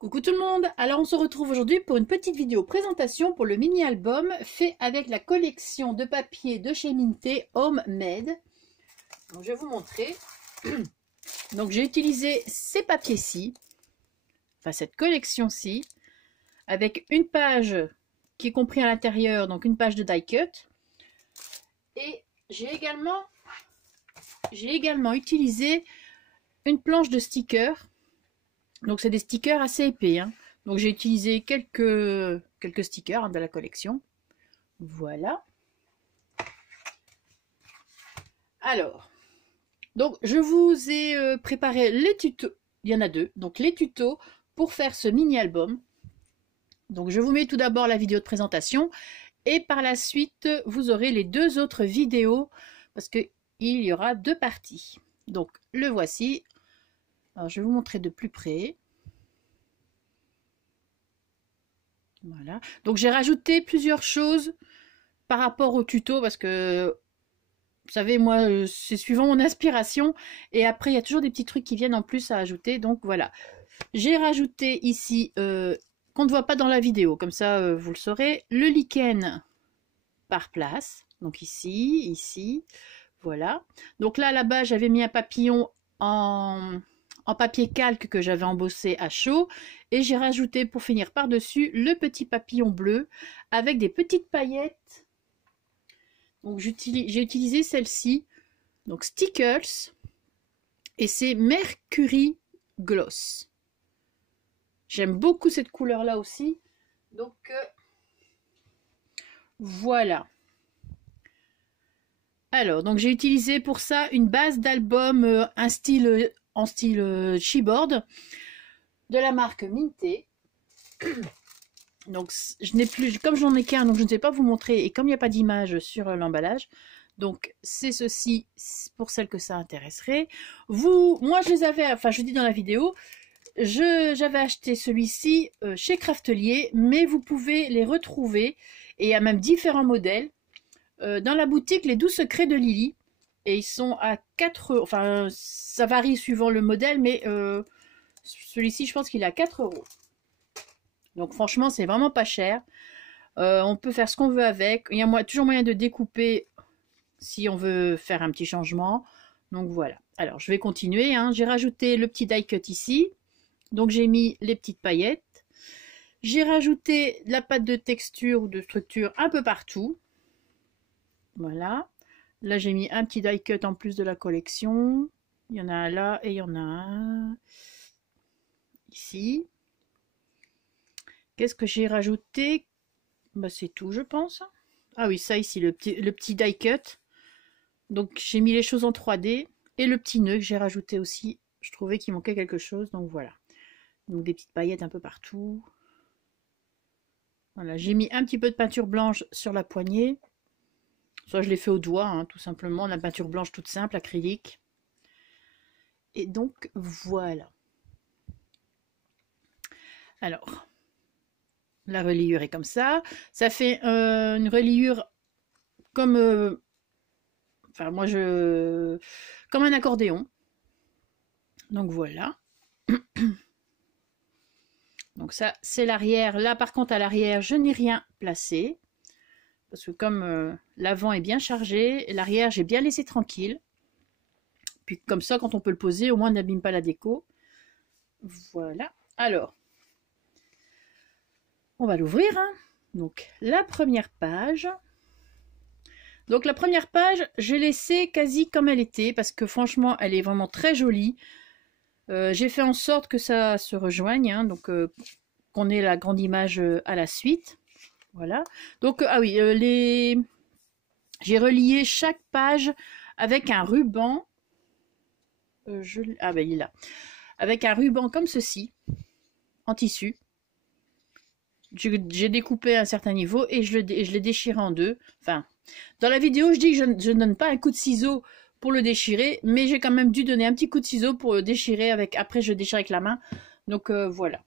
Coucou tout le monde, alors on se retrouve aujourd'hui pour une petite vidéo présentation pour le mini-album fait avec la collection de papier de chez Minté Homemade. Donc je vais vous montrer. Donc j'ai utilisé ces papiers-ci, enfin cette collection-ci, avec une page qui est comprise à l'intérieur, donc une page de die cut. Et j'ai également utilisé une planche de stickers. Donc c'est des stickers assez épais, hein. Donc j'ai utilisé quelques stickers de la collection. Voilà. Alors, donc je vous ai préparé les tutos. Il y en a deux. Donc les tutos pour faire ce mini-album. Donc je vous mets tout d'abord la vidéo de présentation. Et par la suite, vous aurez les deux autres vidéos. Parce qu'il y aura deux parties. Donc le voici. Alors, je vais vous montrer de plus près. Voilà. Donc, j'ai rajouté plusieurs choses par rapport au tuto parce que, vous savez, moi, c'est suivant mon inspiration. Et après, il y a toujours des petits trucs qui viennent en plus à ajouter. Donc, voilà. J'ai rajouté ici, qu'on ne voit pas dans la vidéo. Comme ça, vous le saurez. Le lichen par place. Donc, ici. Voilà. Donc là, là-bas, j'avais mis un papillon en papier calque que j'avais embossé à chaud et j'ai rajouté pour finir par-dessus le petit papillon bleu avec des petites paillettes. Donc j'ai utilisé celle-ci, donc Stickers, et c'est Mercury Gloss. J'aime beaucoup cette couleur là aussi, donc voilà. Alors, donc j'ai utilisé pour ça une base d'album, en style chipboard de la marque Minté. Donc je n'ai plus, comme j'en ai qu'un, donc je ne sais pas vous montrer, et comme il n'y a pas d'image sur l'emballage, donc c'est ceci pour celles que ça intéresserait. Moi je les avais, enfin je dis dans la vidéo, j'avais acheté celui-ci chez Craftelier, mais vous pouvez les retrouver, et il y a même différents modèles. Dans la boutique Les Doux Secrets de Lily, et ils sont à 4 €, enfin ça varie suivant le modèle, mais celui-ci je pense qu'il est à 4 €. Donc franchement c'est vraiment pas cher. On peut faire ce qu'on veut avec, il y a toujours moyen de découper si on veut faire un petit changement. Donc voilà, alors je vais continuer, hein. J'ai rajouté le petit die cut ici, donc j'ai mis les petites paillettes, j'ai rajouté la pâte de texture ou de structure un peu partout. Voilà. Là, j'ai mis un petit die cut en plus de la collection. Il y en a un là et il y en a un ici. Qu'est-ce que j'ai rajouté? Bah, c'est tout, je pense. Ah oui, ça ici, le petit die cut. Donc, j'ai mis les choses en 3D. Et le petit nœud que j'ai rajouté aussi. Je trouvais qu'il manquait quelque chose. Donc, voilà. Donc, des petites paillettes un peu partout. Voilà, j'ai mis un petit peu de peinture blanche sur la poignée. Ça, je l'ai fait au doigt, hein, tout simplement. La peinture blanche toute simple, acrylique. Et donc, voilà. Alors, la reliure est comme ça. Ça fait une reliure comme... enfin, moi, comme un accordéon. Donc, voilà. Donc, ça, c'est l'arrière. Là, par contre, à l'arrière, je n'ai rien placé. Parce que comme l'avant est bien chargé, l'arrière j'ai bien laissé tranquille. Puis comme ça, quand on peut le poser, au moins on n'abîme pas la déco. Voilà. Alors, on va l'ouvrir, hein. Donc la première page. Donc la première page, j'ai laissé quasi comme elle était, parce que franchement, elle est vraiment très jolie. J'ai fait en sorte que ça se rejoigne, hein, donc qu'on ait la grande image à la suite. Voilà. Donc, ah oui, j'ai relié chaque page avec un ruban. Ah ben il est là. Avec un ruban comme ceci, en tissu. J'ai découpé à un certain niveau et je l'ai déchiré en deux. Enfin, dans la vidéo, je dis que je ne donne pas un coup de ciseau pour le déchirer, mais j'ai quand même dû donner un petit coup de ciseau pour le déchirer avec. Après, je déchire avec la main. Donc voilà.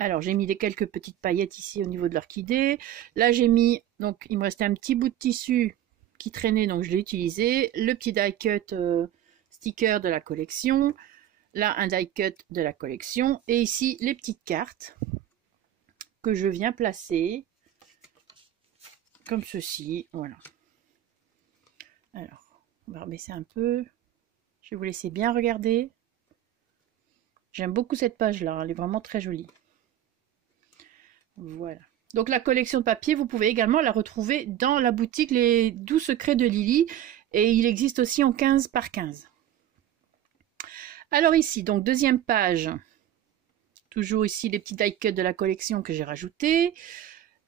Alors, j'ai mis quelques petites paillettes ici au niveau de l'orchidée. Là, j'ai mis, donc, il me restait un petit bout de tissu qui traînait, donc je l'ai utilisé. Le petit die cut sticker de la collection. Là, un die cut de la collection. Et ici, les petites cartes que je viens placer. Comme ceci. Voilà. Alors, on va rebaisser un peu. Je vais vous laisser bien regarder. J'aime beaucoup cette page-là. Elle est vraiment très jolie. Voilà. Donc la collection de papier, vous pouvez également la retrouver dans la boutique Les Doux Secrets de Lily. Et il existe aussi en 15 par 15. Alors ici, donc deuxième page. Toujours ici les petits die cut de la collection que j'ai rajouté.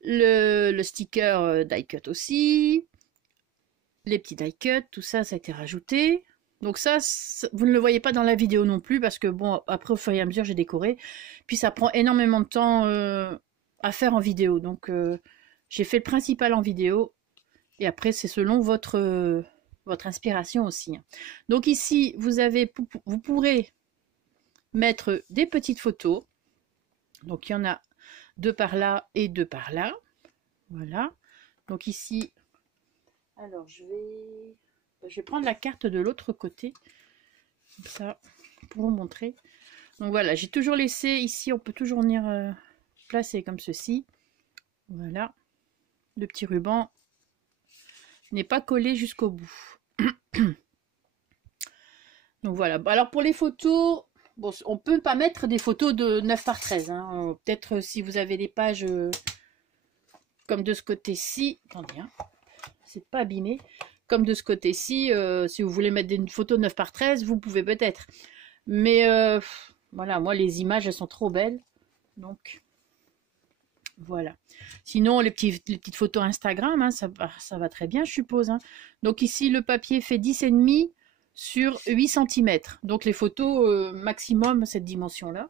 Le sticker die cut aussi. Les petits die cut, tout ça, ça a été rajouté. Donc ça, vous ne le voyez pas dans la vidéo non plus parce que bon, après au fur et à mesure, j'ai décoré. Puis ça prend énormément de temps à faire en vidéo. Donc j'ai fait le principal en vidéo. Et après, c'est selon votre inspiration aussi. Donc ici, vous pourrez mettre des petites photos. Donc il y en a deux par là et deux par là. Voilà. Donc ici, alors je vais prendre la carte de l'autre côté. Comme ça, pour vous montrer. Donc voilà, j'ai toujours laissé ici, on peut toujours venir placer comme ceci. Voilà. Le petit ruban n'est pas collé jusqu'au bout. Donc voilà. Alors pour les photos, bon, on peut pas mettre des photos de 9 par 13. Hein. Peut-être si vous avez des pages comme de ce côté-ci. Attendez, hein. C'est pas abîmé. Comme de ce côté-ci, si vous voulez mettre des photos de 9 par 13, vous pouvez peut-être. Mais voilà, moi les images elles sont trop belles. Donc voilà. Sinon les petites photos Instagram, hein, ça va très bien, je suppose. Hein. Donc ici le papier fait 10,5 sur 8 cm. Donc les photos maximum cette dimension-là.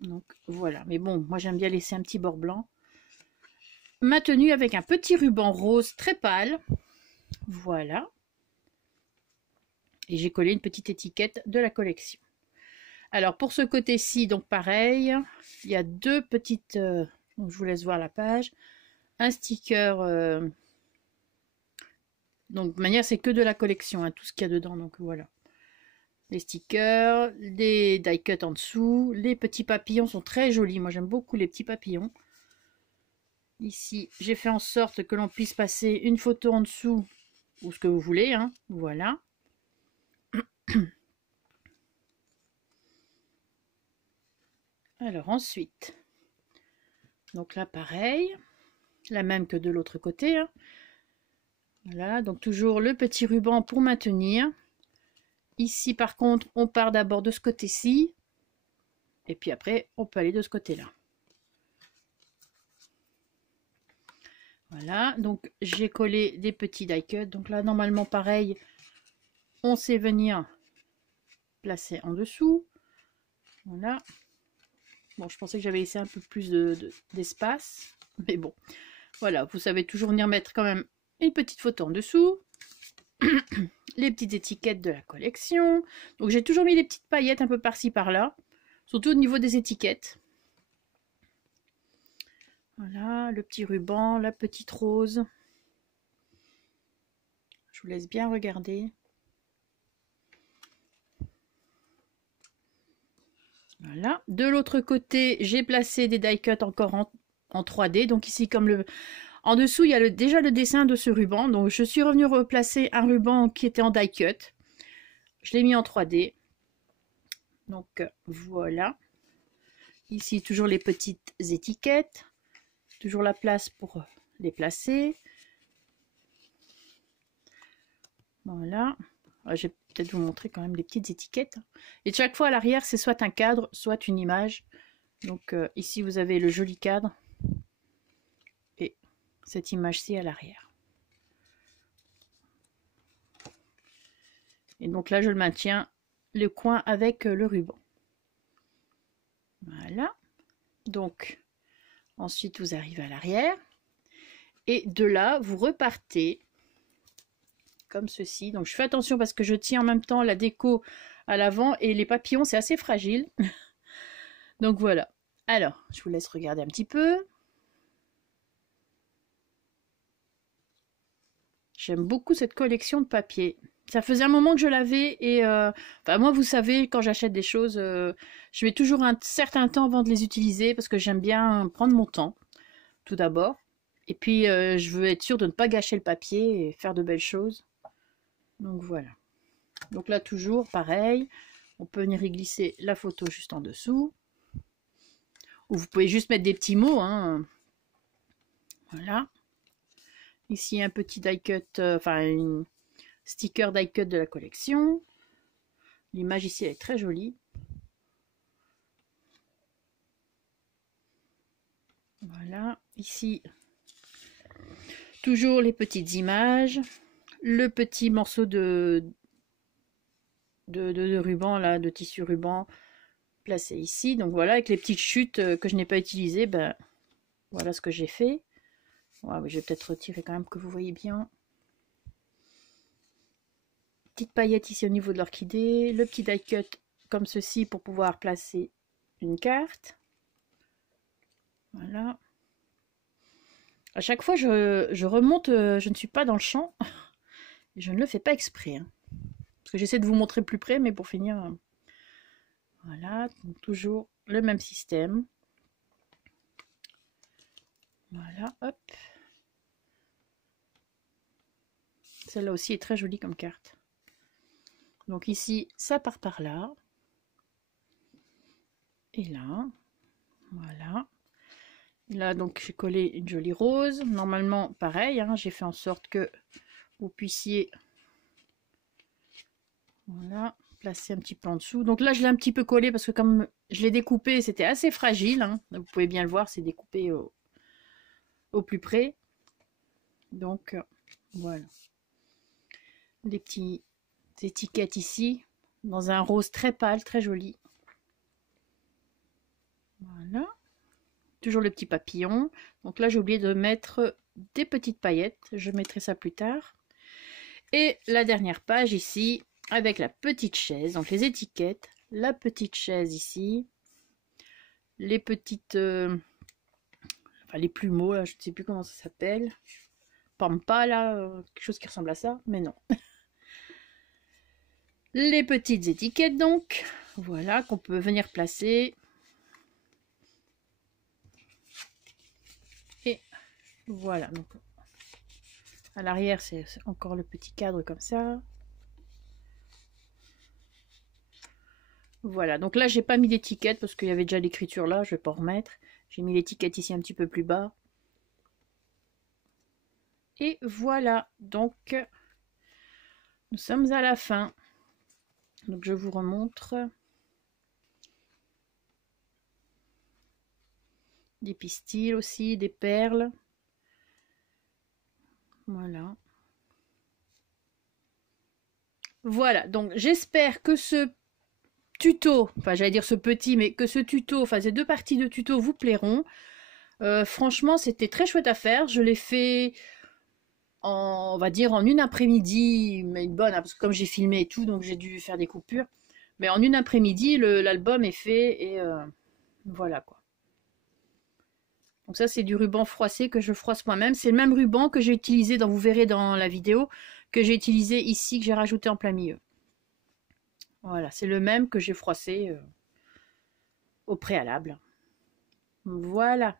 Donc voilà. Mais bon, moi j'aime bien laisser un petit bord blanc. Maintenu avec un petit ruban rose très pâle. Voilà. Et j'ai collé une petite étiquette de la collection. Alors pour ce côté-ci, donc pareil, il y a deux petites... donc je vous laisse voir la page. Un sticker... donc de manière, c'est que de la collection, hein, tout ce qu'il y a dedans. Donc voilà. Les stickers, les die cut en dessous. Les petits papillons sont très jolis. Moi j'aime beaucoup les petits papillons. Ici, j'ai fait en sorte que l'on puisse passer une photo en dessous ou ce que vous voulez. Hein. Voilà. Alors ensuite, donc là pareil, la même que de l'autre côté. Hein. Voilà, donc toujours le petit ruban pour maintenir. Ici par contre, on part d'abord de ce côté-ci. Et puis après, on peut aller de ce côté-là. Voilà, donc j'ai collé des petits die cut. Donc là, normalement, pareil, on sait venir placer en dessous. Voilà. Bon, je pensais que j'avais laissé un peu plus d'espace. Mais bon, voilà, vous savez toujours venir mettre quand même une petite photo en dessous. Les petites étiquettes de la collection. Donc j'ai toujours mis des petites paillettes un peu par-ci par-là. Surtout au niveau des étiquettes. Voilà, le petit ruban, la petite rose. Je vous laisse bien regarder. Voilà. De l'autre côté, j'ai placé des die cut encore en 3D. Donc ici, comme en dessous, il y a déjà le dessin de ce ruban. Donc je suis revenue replacer un ruban qui était en die cut. Je l'ai mis en 3D. Donc voilà. Ici, toujours les petites étiquettes. Toujours la place pour les placer. Voilà. Je vais peut-être vous montrer quand même les petites étiquettes. Et chaque fois à l'arrière, c'est soit un cadre, soit une image. Donc ici, vous avez le joli cadre. Et cette image-ci à l'arrière. Et donc là, je le maintiens le coin avec le ruban. Voilà. Donc, ensuite, vous arrivez à l'arrière. Et de là, vous repartez comme ceci. Donc, je fais attention parce que je tiens en même temps la déco à l'avant et les papillons, c'est assez fragile. Donc, voilà. Alors, je vous laisse regarder un petit peu. J'aime beaucoup cette collection de papier. Ça faisait un moment que je l'avais et enfin, moi, vous savez, quand j'achète des choses, je mets toujours un certain temps avant de les utiliser parce que j'aime bien prendre mon temps, tout d'abord. Et puis, je veux être sûre de ne pas gâcher le papier et faire de belles choses. Donc voilà. Donc là, toujours pareil. On peut venir y glisser la photo juste en dessous. Ou vous pouvez juste mettre des petits mots. Hein. Voilà. Ici, un petit die cut, enfin, une sticker die cut de la collection. L'image ici, elle est très jolie. Voilà. Ici, toujours les petites images. Le petit morceau de ruban, là, de tissu ruban placé ici. Donc voilà, avec les petites chutes que je n'ai pas utilisées, ben, voilà ce que j'ai fait. Ouais, je vais peut-être retirer quand même que vous voyez bien. Petite paillette ici au niveau de l'orchidée. Le petit die cut comme ceci pour pouvoir placer une carte. Voilà. À chaque fois, je remonte, je ne suis pas dans le champ. Je ne le fais pas exprès. Hein. Parce que j'essaie de vous montrer plus près, mais pour finir... Voilà, donc toujours le même système. Voilà, hop. Celle-là aussi est très jolie comme carte. Donc ici, ça part par là. Et là, voilà. Et là, donc, j'ai collé une jolie rose. Normalement, pareil, hein, j'ai fait en sorte que vous puissiez... Voilà, placer un petit peu en dessous. Donc là, je l'ai un petit peu collé parce que comme je l'ai découpé, c'était assez fragile. Hein. Vous pouvez bien le voir, c'est découpé au plus près. Donc, voilà. Des petites étiquettes ici, dans un rose très pâle, très joli. Voilà. Toujours le petit papillon. Donc là, j'ai oublié de mettre des petites paillettes. Je mettrai ça plus tard. Et la dernière page ici, avec la petite chaise. Donc les étiquettes, la petite chaise ici. Les petites... enfin, les plumeaux, là, je ne sais plus comment ça s'appelle. Pampa, là, quelque chose qui ressemble à ça, mais non. Les petites étiquettes, donc. Voilà, qu'on peut venir placer. Et voilà, donc à l'arrière, c'est encore le petit cadre comme ça. Voilà, donc là, j'ai pas mis d'étiquette parce qu'il y avait déjà l'écriture là, je vais pas en remettre. J'ai mis l'étiquette ici un petit peu plus bas. Et voilà, donc nous sommes à la fin. Donc je vous remontre. Des pistils aussi, des perles. Voilà. Voilà, donc j'espère que ce tuto, enfin j'allais dire ce petit, mais que ce tuto, enfin ces deux parties de tuto vous plairont. Franchement, c'était très chouette à faire. Je l'ai fait en, on va dire, en une après-midi, mais une bonne, hein, parce que comme j'ai filmé et tout, donc j'ai dû faire des coupures. Mais en une après-midi, l'album est fait et voilà quoi. Donc ça, c'est du ruban froissé que je froisse moi-même. C'est le même ruban que j'ai utilisé, vous verrez dans la vidéo, que j'ai utilisé ici, que j'ai rajouté en plein milieu. Voilà, c'est le même que j'ai froissé au préalable. Voilà.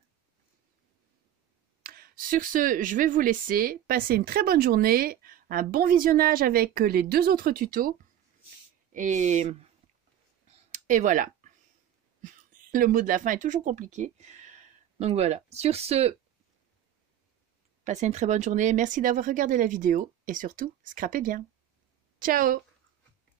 Sur ce, je vais vous laisser. Passer une très bonne journée, un bon visionnage avec les deux autres tutos. Et voilà. Le mot de la fin est toujours compliqué. Donc voilà. Sur ce, passez une très bonne journée. Merci d'avoir regardé la vidéo. Et surtout, scrapez bien. Ciao!